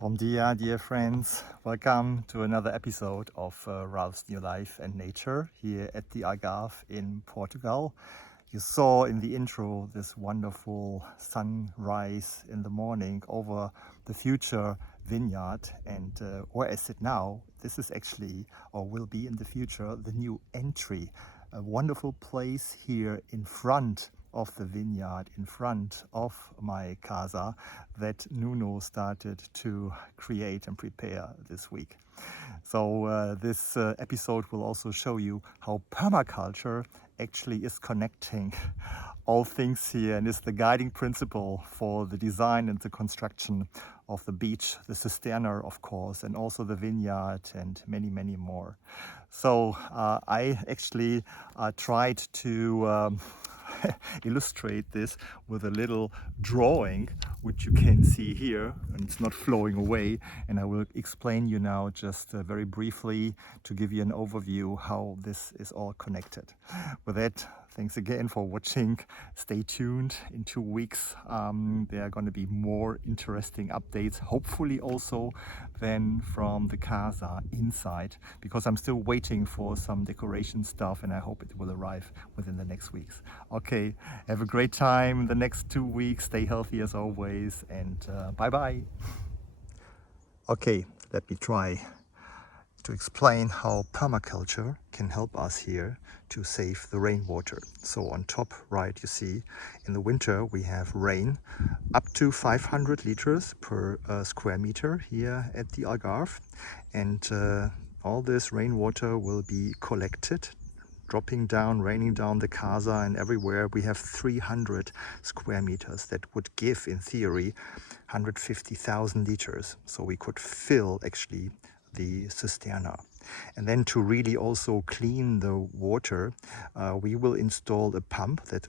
Bom dia, dear friends. Welcome to another episode of Ralph's New Life and Nature here at the Algarve in Portugal. You saw in the intro this wonderful sunrise in the morning over the future vineyard, and where I sit now, this is actually, or will be in the future, the new entry. A wonderful place here in front of the vineyard, in front of my casa, that Nuno started to create and prepare this week. So this episode will also show you how permaculture actually is connecting all things here and is the guiding principle for the design and the construction of the beach, the cisterna, of course, and also the vineyard and many, many more. So I actually tried to illustrate this with a little drawing, which you can see here, and it's not flowing away, and I will explain you now just very briefly to give you an overview how this is all connected. With that, thanks again for watching. Stay tuned. In 2 weeks there are going to be more interesting updates, hopefully also then from the casa inside, because I'm still waiting for some decoration stuff and I hope it will arrive within the next weeks. Okay, have a great time the next 2 weeks. Stay healthy as always, and bye bye. Okay, let me try to explain how permaculture can help us here to save the rainwater. So on top right, you see in the winter we have rain up to 500 liters per square meter here at the Algarve, and all this rainwater will be collected, dropping down, raining down the casa, and everywhere we have 300 square meters. That would give, in theory, 150,000 liters. So we could fill actually the cisterna. And then to really also clean the water, we will install a pump that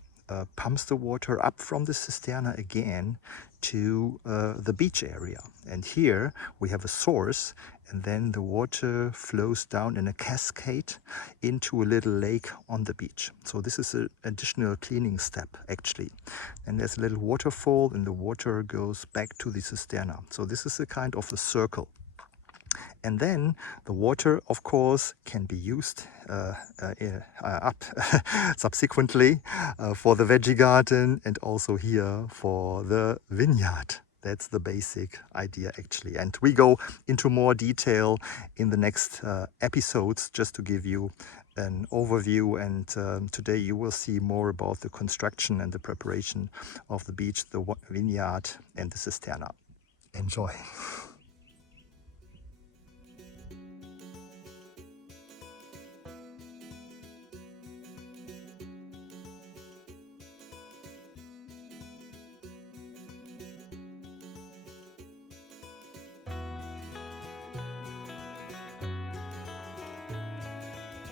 pumps the water up from the cisterna again to the beach area. And here we have a source, and then the water flows down in a cascade into a little lake on the beach. So this is an additional cleaning step actually. And there's a little waterfall, and the water goes back to the cisterna. So this is a kind of a circle. And then the water, of course, can be used up subsequently for the veggie garden and also here for the vineyard. That's the basic idea actually. And we go into more detail in the next episodes, just to give you an overview. And today you will see more about the construction and the preparation of the beach, the vineyard and the cisterna. Enjoy.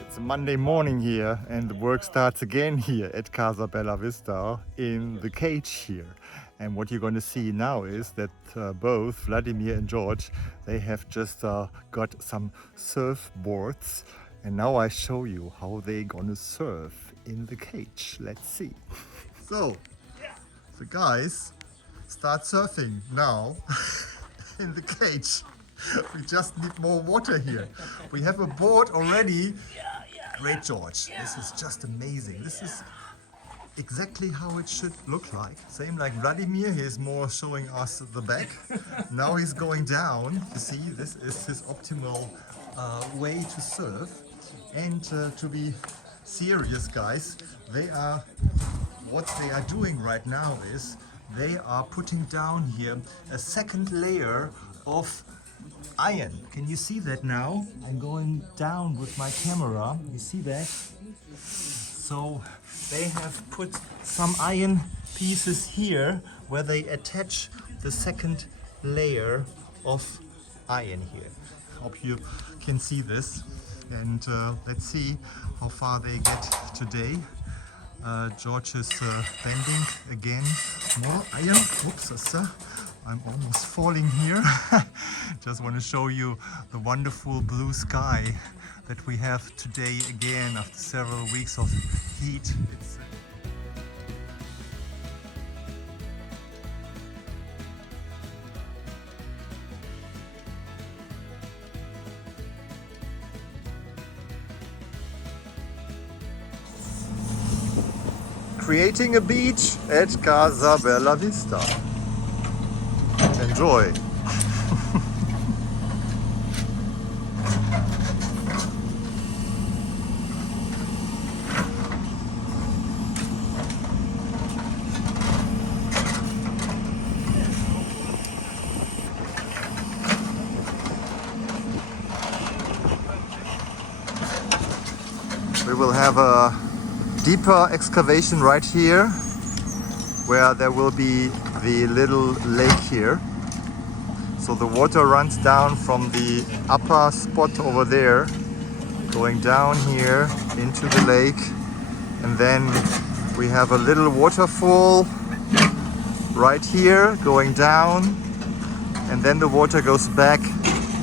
It's a Monday morning here, and the work starts again here at Casa Bela Vista in the cage here. And what you're going to see now is that both Vladimir and George, they have just got some surfboards, and now I show you how they're going to surf in the cage. Let's see. So the guys start surfing now in the cage. We just need more water here. We have a board already. Great, George. This is just amazing. This is exactly how it should look like. Same like Vladimir, he is more showing us the back. Now he's going down. You see, this is his optimal way to surf. And to be serious, guys, what they are doing right now is they are putting down here a second layer of iron. Can you see that now? I'm going down with my camera. You see that? So they have put some iron pieces here where they attach the second layer of iron here. Hope you can see this. And let's see how far they get today. George is bending again. More iron. Oops, I'm almost falling here. Just want to show you the wonderful blue sky that we have today again after several weeks of heat. creating a beach at Casa Bela Vista. Enjoy! We will have a deeper excavation right here, where there will be the little lake here. So the water runs down from the upper spot over there, going down here into the lake, and then we have a little waterfall right here going down, and then the water goes back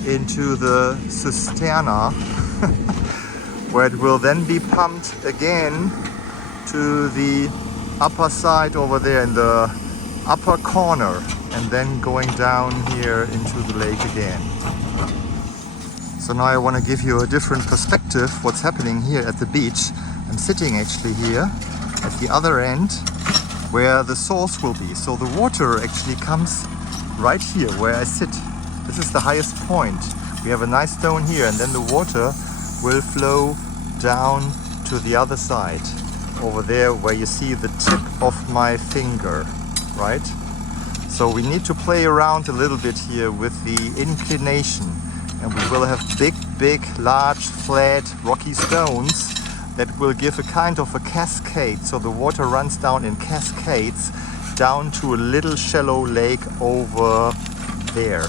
into the cisterna where it will then be pumped again to the upper side over there in the upper corner, and then going down here into the lake again. So now I want to give you a different perspective what's happening here at the beach. I'm sitting actually here at the other end where the source will be. So the water actually comes right here where I sit. This is the highest point. We have a nice stone here, and then the water will flow down to the other side over there where you see the tip of my finger, right? So we need to play around a little bit here with the inclination, and we will have big, large, flat, rocky stones that will give a kind of a cascade. So the water runs down in cascades down to a little shallow lake over there.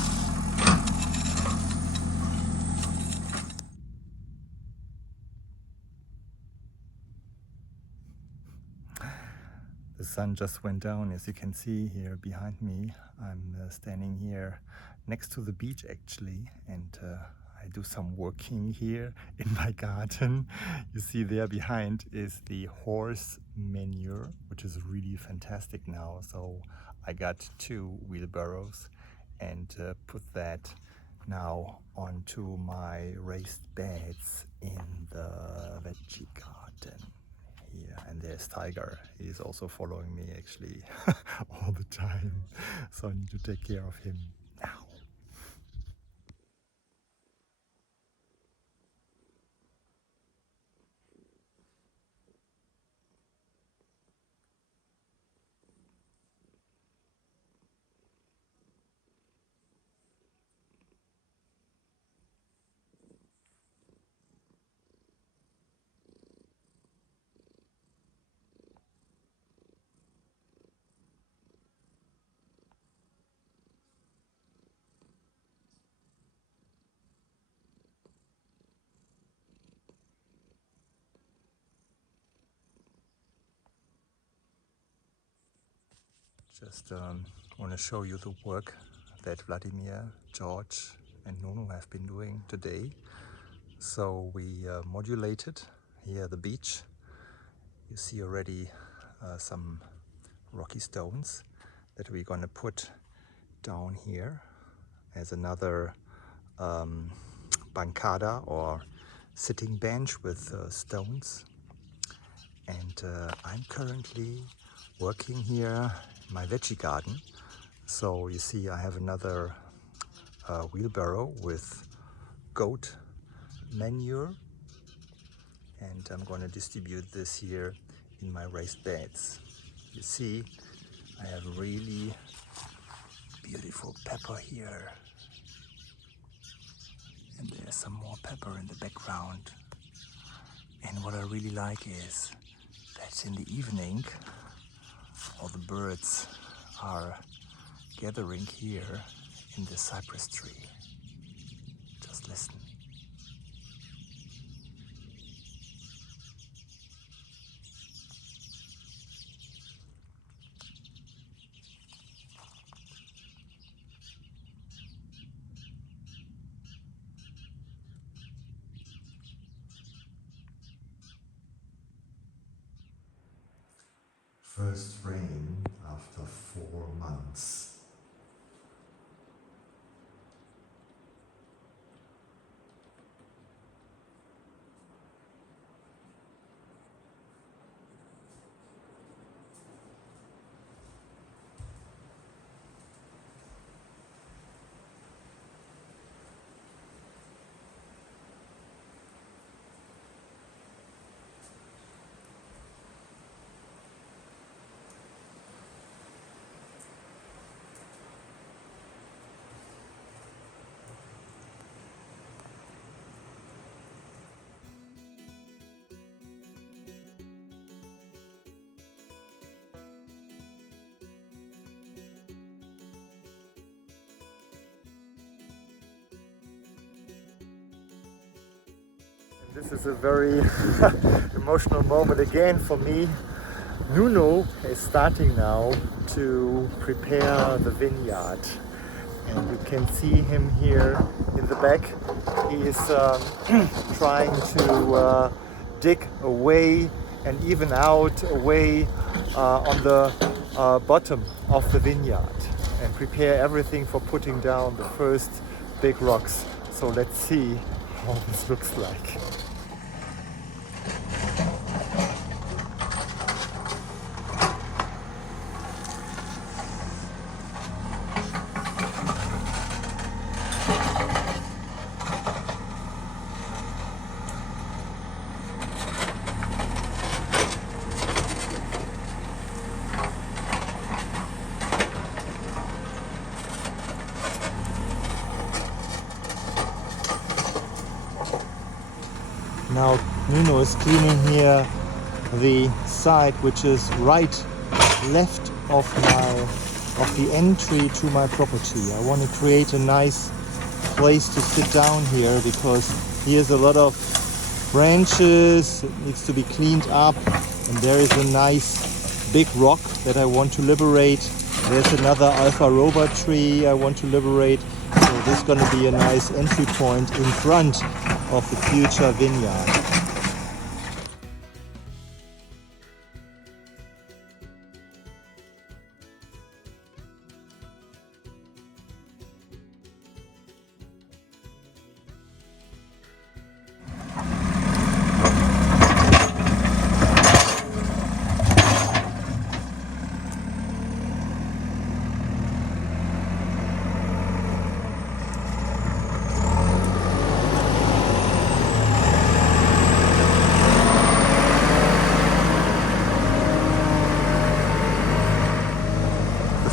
The sun just went down, as you can see here behind me. I'm standing here next to the beach actually, and I do some working here in my garden. You see there behind is the horse manure, which is really fantastic now. So I got 2 wheelbarrows and put that now onto my raised beds in the veggie garden. Yeah, and there's Tiger. He's also following me actually all the time. So I need to take care of him now. Just want to show you the work that Vladimir, George and Nuno have been doing today. So we modulated here the beach. You see already some rocky stones that we're going to put down here as another bancada or sitting bench with stones. And I'm currently working here in my veggie garden. So you see I have another wheelbarrow with goat manure, and I'm going to distribute this here in my raised beds. You see I have really beautiful pepper here, and there's some more pepper in the background. And what I really like is that in the evening all the birds are gathering here in the cypress tree. Just listen. First rain after 4 months. This is a very emotional moment again for me. Nuno is starting now to prepare the vineyard, and you can see him here in the back. He is trying to dig away and even out away on the bottom of the vineyard and prepare everything for putting down the first big rocks. So let's see how this looks like. Now Nuno is cleaning here the side which is right left of the entry to my property. I want to create a nice place to sit down here because here's a lot of branches, it needs to be cleaned up, and there is a nice big rock that I want to liberate. There's another algaroba tree I want to liberate. So this is going to be a nice entry point in front of the future vineyard.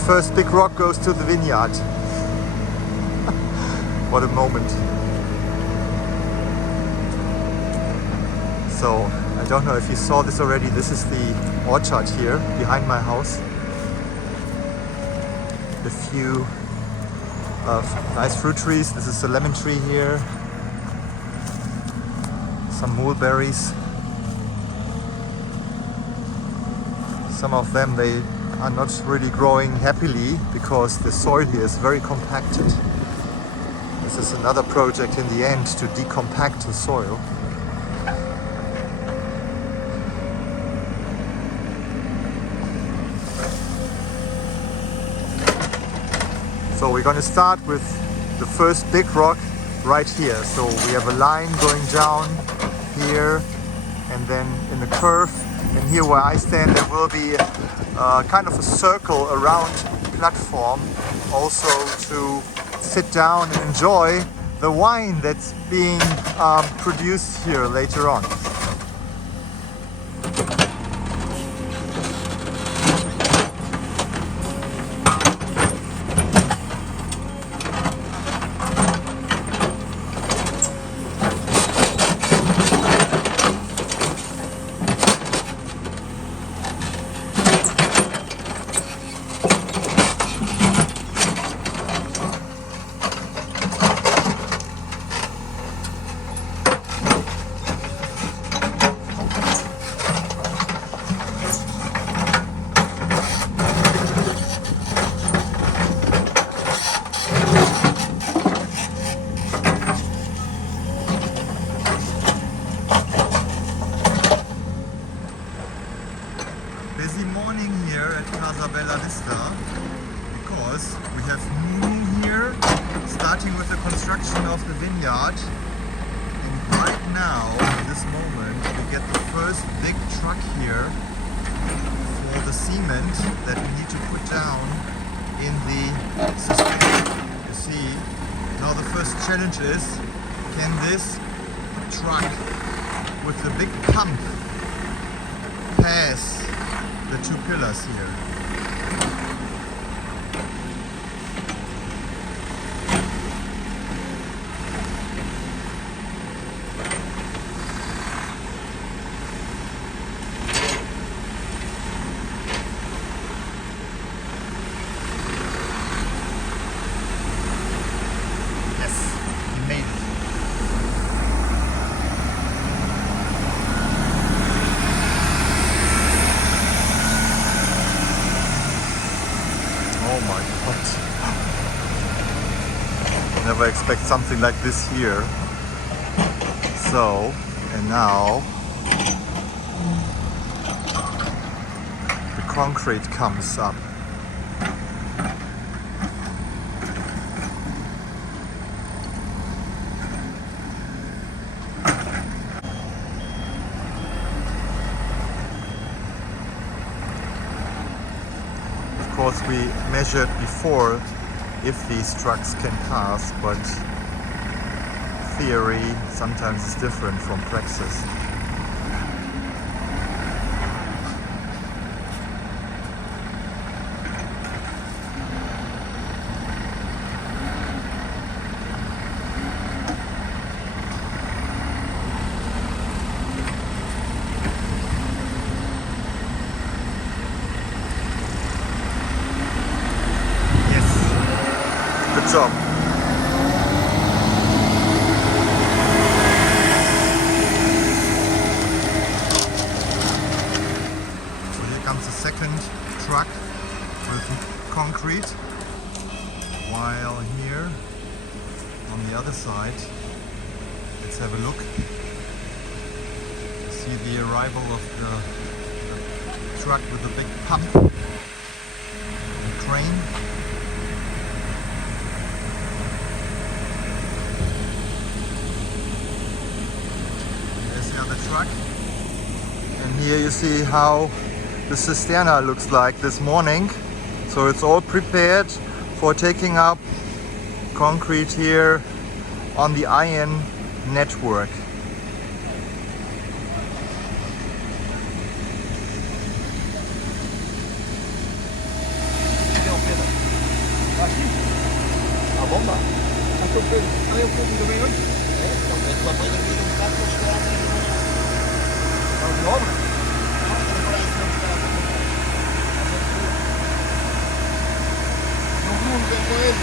First big rock goes to the vineyard. What a moment. So, I don't know if you saw this already, this is the orchard here behind my house. A few nice fruit trees. This is a lemon tree here. Some mulberries. Some of them they are not really growing happily because the soil here is very compacted. This is another project in the end to decompact the soil. So we're going to start with the first big rock right here. So we have a line going down here and then in the curve. And here where I stand there will be kind of a circle around platform also to sit down and enjoy the wine that's being produced here later on. Busy morning here at Casa Bela Vista because we have Nuno here starting with the construction of the vineyard, and right now in this moment we get the first big truck here for the cement that we need to put down in the Cistern. You see, now the first challenge is, can this truck with the big pump pass the two pillars here? Yes, he made it. never expect something like this here. So, and now the concrete comes up. Of course, we measured before if these trucks can pass, but theory sometimes is different from praxis. Yes, good job. Second truck with concrete, while here on the other side, let's have a look. See the arrival of the truck with a big pump and crane. There's the other truck, and here you see how the cisterna looks like this morning. So it's all prepared for taking up concrete here on the iron network. A bomba? Aí eu fui do meio. Tua mãe vai vir um carro para chegar de obra. Não tem com ele.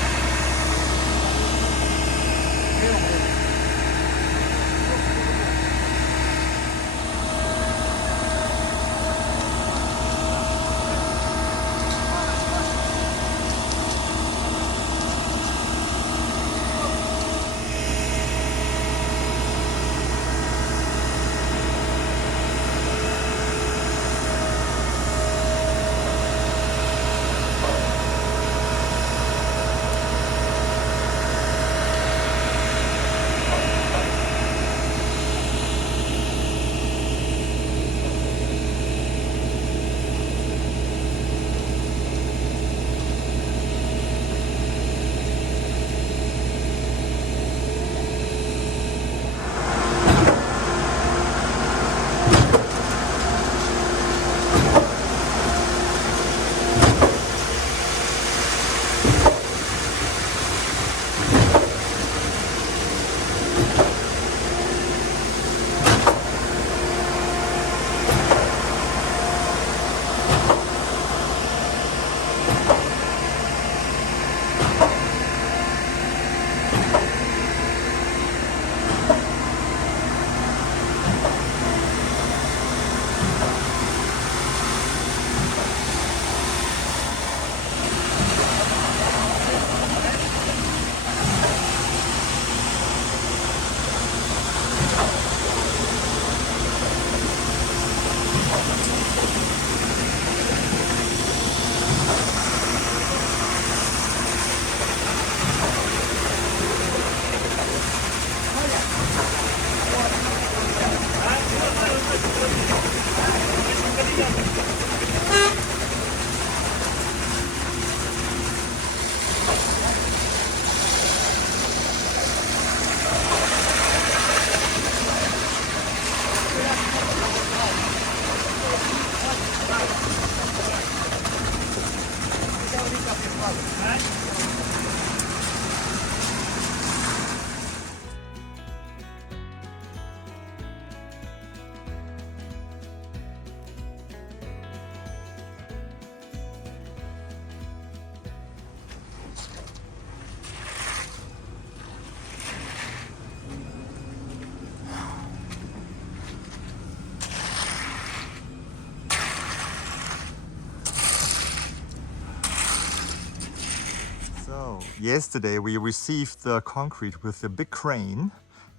yesterday we received the concrete with a big crane,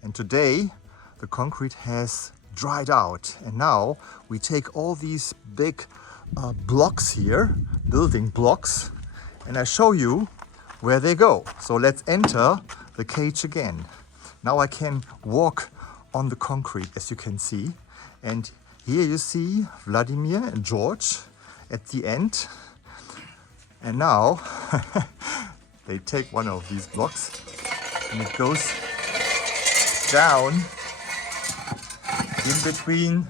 and today the concrete has dried out, and now we take all these big blocks here, building blocks, and I show you where they go. So let's enter the cage again. Now I can walk on the concrete, as you can see, and here you see Vladimir and George at the end. And now they take one of these blocks and it goes down in between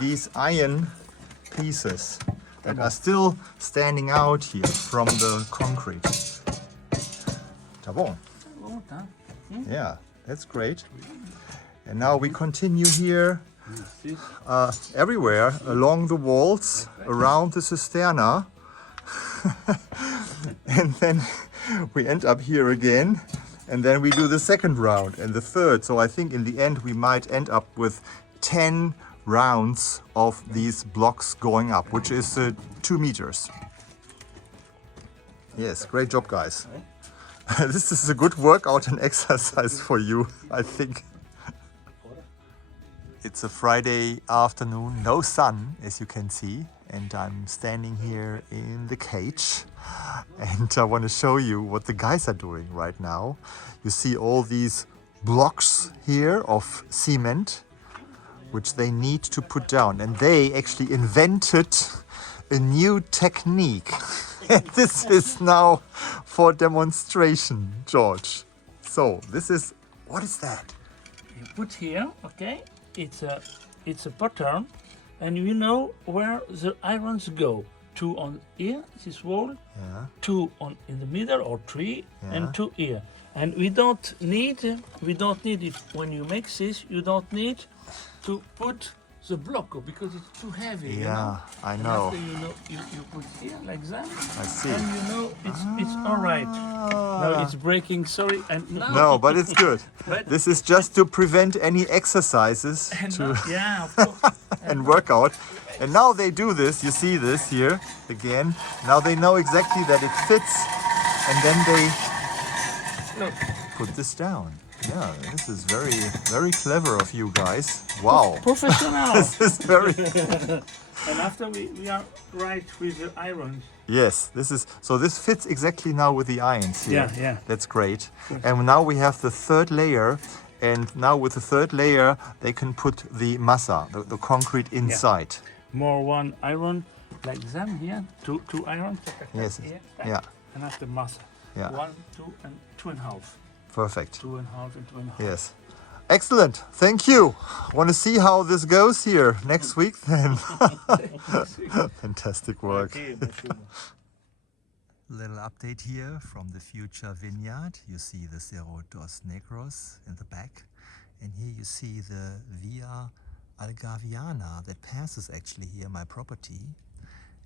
these iron pieces that are still standing out here from the concrete. Tá bom. Yeah, that's great. And now we continue here everywhere along the walls around the cisterna. And then we end up here again, and then we do the second round and the third. So I think in the end we might end up with 10 rounds of these blocks going up, which is 2 meters. Yes, great job, guys. This is a good workout and exercise for you, I think. It's a Friday afternoon, no sun, as you can see, and I'm standing here in the cage, and I want to show you what the guys are doing right now. You see all these blocks here of cement, which they need to put down, and they actually invented a new technique. And this is now for demonstration, George. So this is, what is that? You put here, okay? It's a pattern, and you know where the irons go. 2 on here, this wall, Yeah. 2 on in the middle or 3, Yeah. and 2 here. And we don't need it when you make this. You don't need to put the block because it's too heavy. Yeah, you know? I And know. after you put here like that. I see. And you know it's all right. No, it's breaking. Sorry. And now No, but it's good. But- This is just to prevent any exercises and to now, yeah, of course. and workout. And now they do this, you see this here again. Now they know exactly that it fits, and then they Look. put this down. Yeah, this is very, very clever of you guys. Wow. Professional. This is very... And after we are right with the irons. Yes, this is... So this fits exactly now with the irons here. Yeah, yeah. That's great. And now we have the third layer. And now with the third layer, they can put the massa, the concrete inside. More one iron like them here. Two irons. Yes, Here, yeah. And after massa. Yeah. 1, 2, and 2.5. Perfect. 2.5 and 2.5. Yes. Excellent. Thank you. Want to see how this goes here next week then? Fantastic work. Okay, merci. Little update here from the future vineyard. You see the Cerro dos Negros in the back. And here you see the Via Algarviana that passes actually here my property.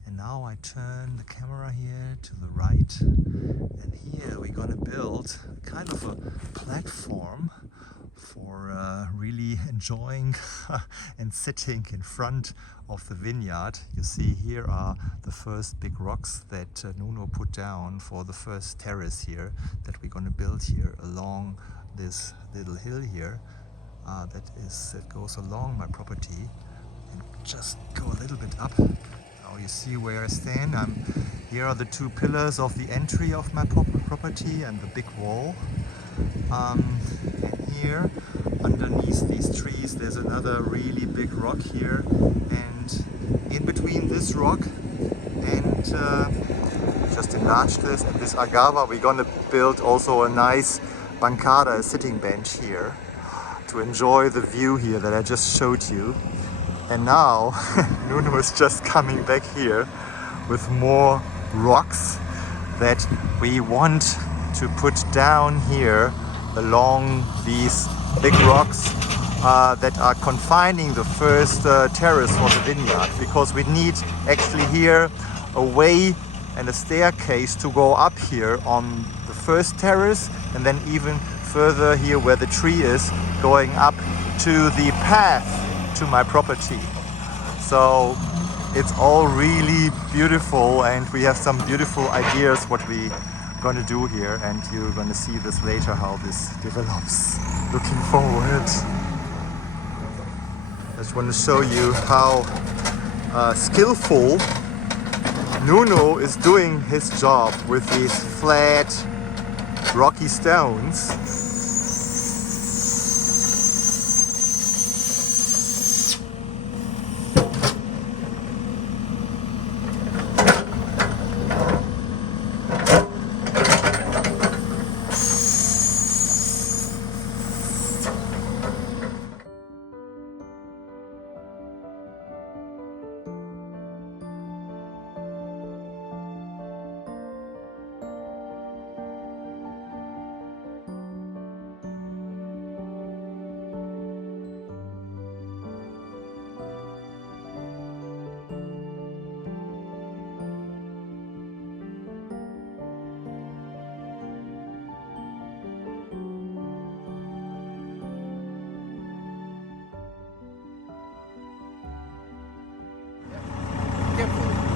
And now I turn the camera here to the right, and here we're going to build kind of a platform for really enjoying and sitting in front of the vineyard. You see here are the first big rocks that Nuno put down for the first terrace here that we're going to build here along this little hill here that goes along my property, and just go a little bit up. Now you see where I stand. Here are the 2 pillars of the entry of my property and the big wall. And here, underneath these trees, there's another really big rock here. And in between this rock and just enlarge this and this Algarve, we're gonna build also a nice bancada, a sitting bench here, to enjoy the view here that I just showed you. And now Nuno is just coming back here with more rocks that we want to put down here along these big rocks that are confining the first terrace for the vineyard, because we need actually here a way and a staircase to go up here on the first terrace, and then even further here where the tree is, going up to the path to my property. So it's all really beautiful, and we have some beautiful ideas what we gonna do here, and you're gonna see this later how this develops. Looking forward. I just want to show you how skillful Nuno is doing his job with these flat rocky stones.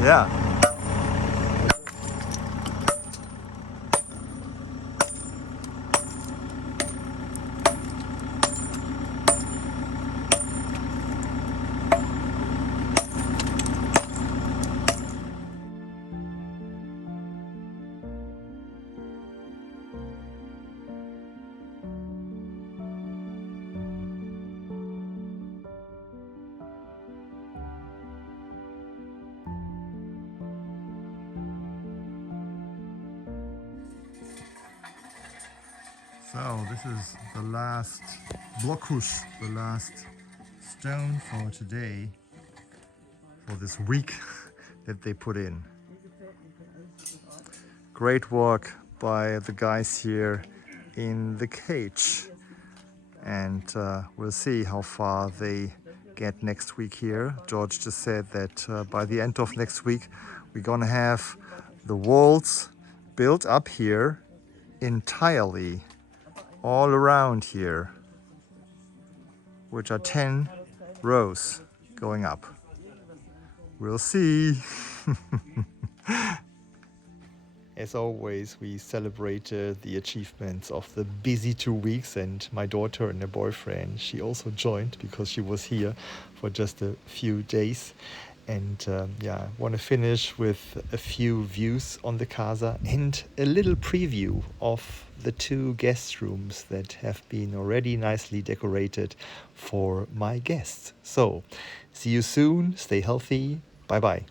Yeah. So this is the last blockhush, the last stone for today, for this week that they put in. Great work by the guys here in the cage, and we'll see how far they get next week here. George just said that by the end of next week we're gonna have the walls built up here entirely all around here, which are 10 rows going up. We'll see. As always, we celebrated the achievements of the busy 2 weeks, and my daughter and her boyfriend, she also joined because she was here for just a few days. And yeah, want to finish with a few views on the casa and a little preview of the 2 guest rooms that have been already nicely decorated for my guests. So, see you soon, stay healthy, bye bye.